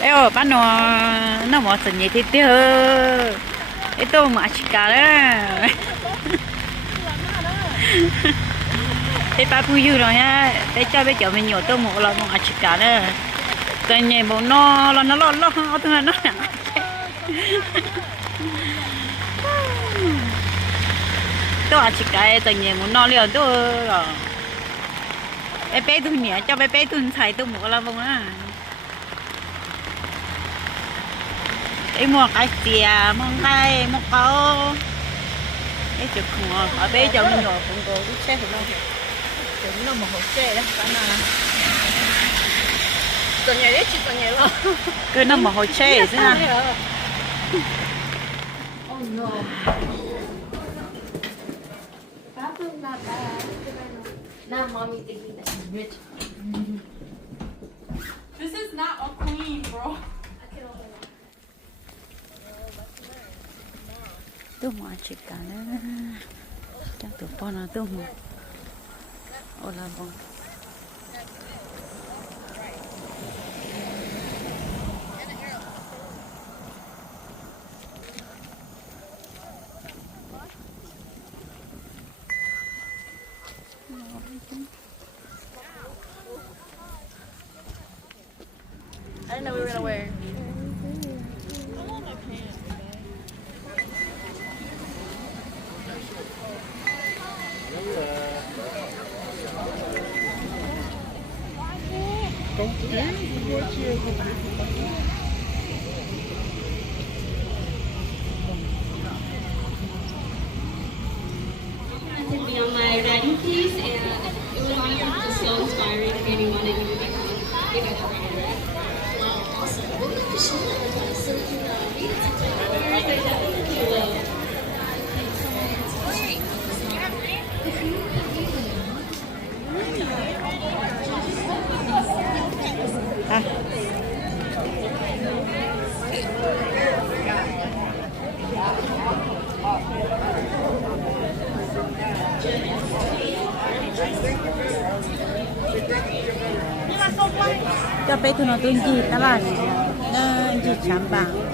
eo bán nó mỏ sần nhẹ thì tiêu cái tô mà chỉ cả đó cái ba phu dư rồi ha để cho bây giờ mình nhổ tô một là một chỉ cả đó cái nhẹ bộ nó lo tôi là nó tôi chỉ cái tự nhiên muốn nó liền tôi rồi bé tôi nhẹ cho bé tôi xài tôi một là vòng á em mua cái xìa mua cái mua câu cái chụp khủng ở bé cho mình nhỏ cũng có cái xe của nó cũng là một hộp xe đó cái nào tuần nhảy đấy chỉ tuần nhảy luôn cứ nó một hộp xe thế nào oh no Now mommy thinking that she's rich. This is not a queen, bro. tôi mua chỉ cả nữa chắc tụi con nó tôi mua ô là bông I didn't know we were gonna wear. To be on my writing piece, and it was honestly just so inspiring. It made me want to even become a better writer. Wow, awesome. Welcome to Charlotte. So you cho bé tụi nó tôi gì đó là nó gì chạm bảng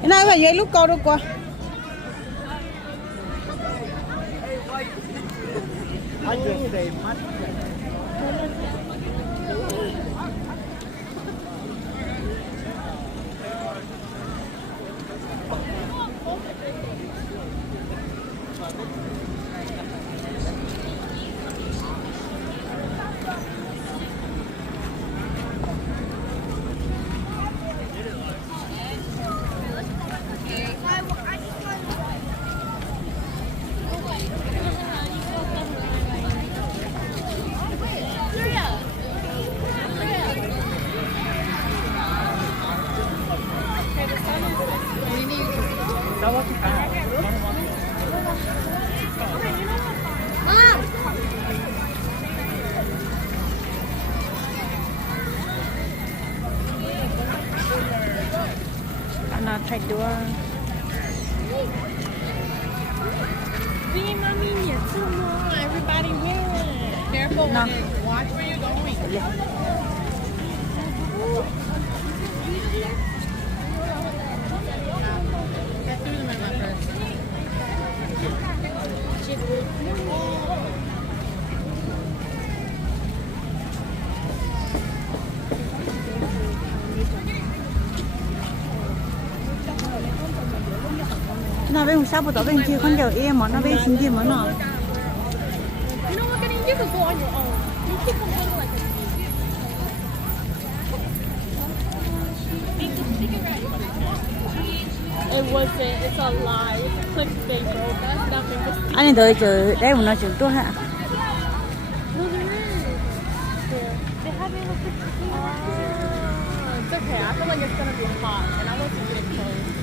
cái này phải vậy lúc câu đâu qua nó thay đua Everybody wearing. Careful No. with it. Watch where you're going. I threw them in my purse. nó bên sao bộ tổ bên kia không giờ em mà nó bên xin gì mà nó You know what, Kenny? You can go on your own. You keep on going like this. It wasn't. It's a lie. It's a clickbait, bro. That's nothing. anh đợi chờ đây một nói chuyện tôi hả No, there is. Here. They have it with pictures. It's okay. I feel like it's gonna be hot, and I want to get clothes.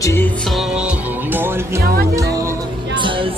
Chỉ cho một nó thật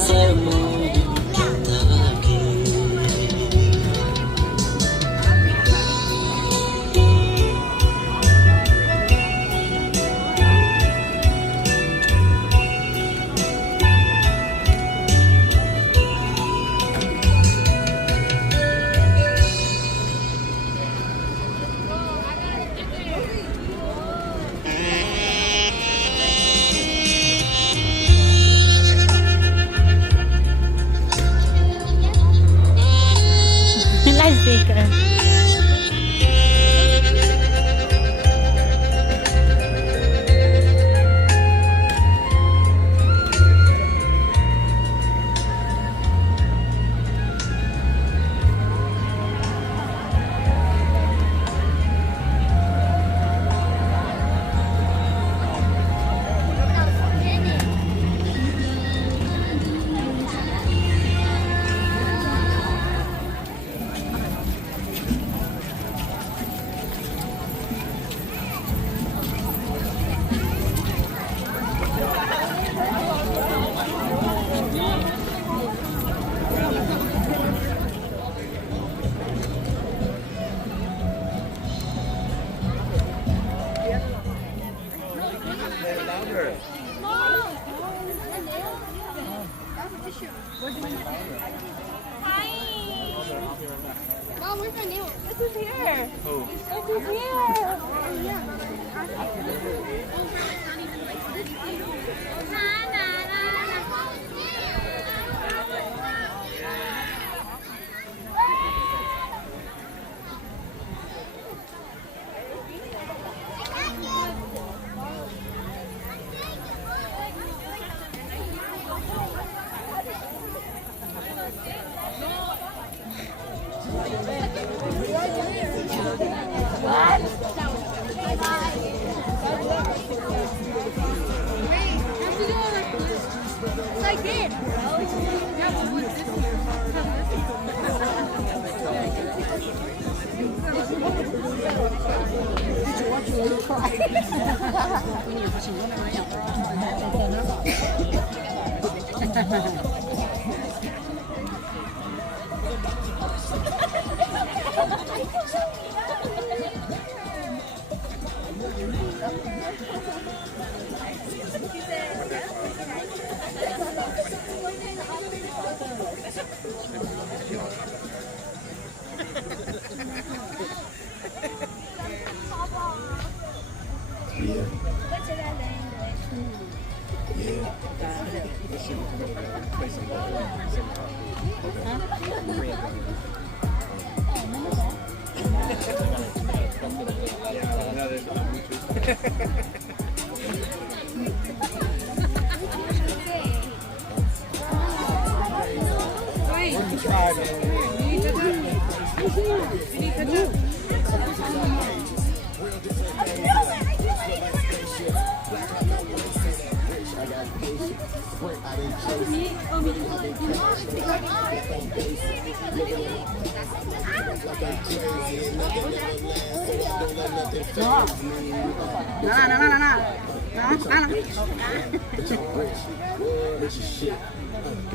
Mom, where's my nail? This is here. Oh. This is here. I did, bro. Yeah, but what's this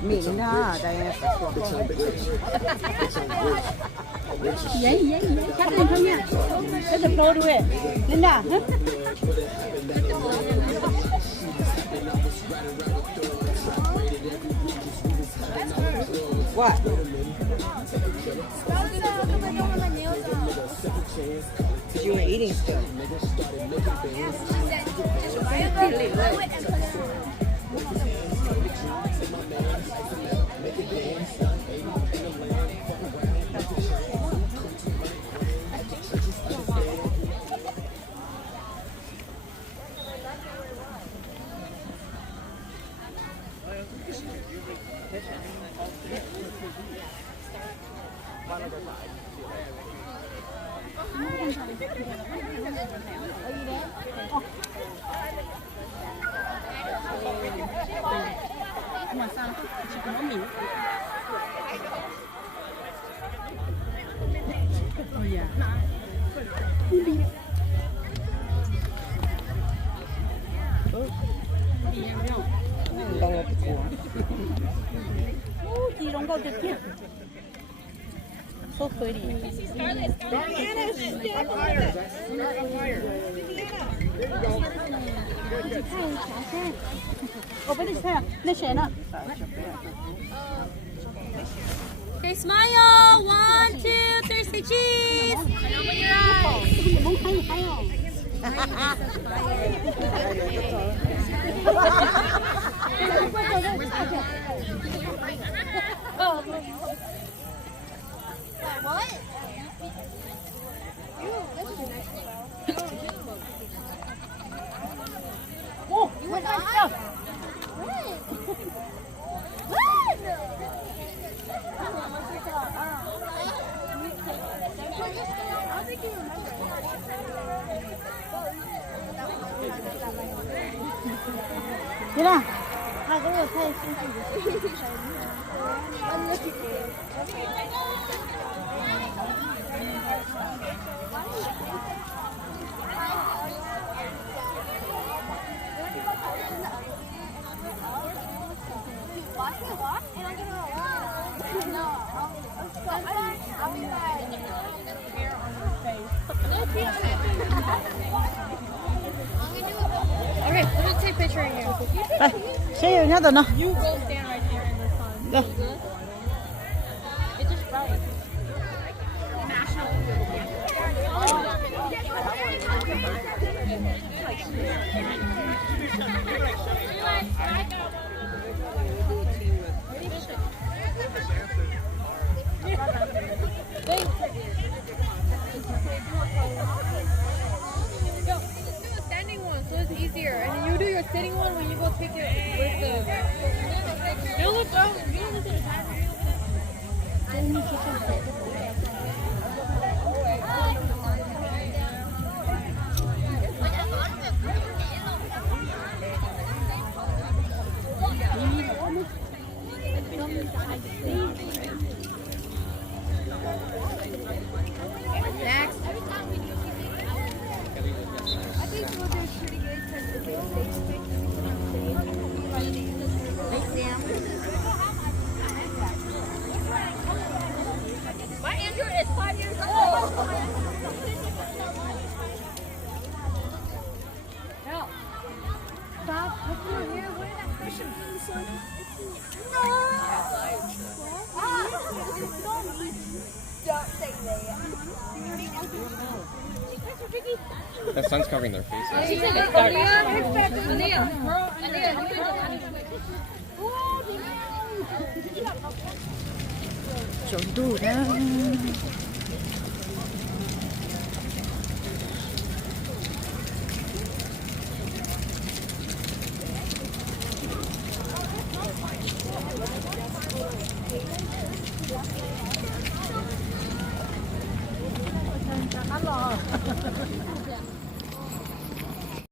Mina, Diane. Vậy, chắc lên không nha. Let's upload to it. Linda. What? You were eating still. Mà sao? Chỉ có mình. Oh yeah. Oh, you don't go to the So pretty. Open his hair. Okay, smile. 1, 2, 3, say cheese. Open your eyes. What? Oh, you went nice stuff. Mira, hago Okay, let me take a picture of you. Say another no. You go stand right there in the sun. Go. It's just fried. Standing one, so it's easier. And you do your sitting one when you go take it with the. You look up. You don't look at the time. Next. I think we'll do pretty good because the big stick My Andrew is 5 years old. No. Stop. Look over here. Where did that question Don't say that. The sun's covering their faces. She said 정도랑 Hello.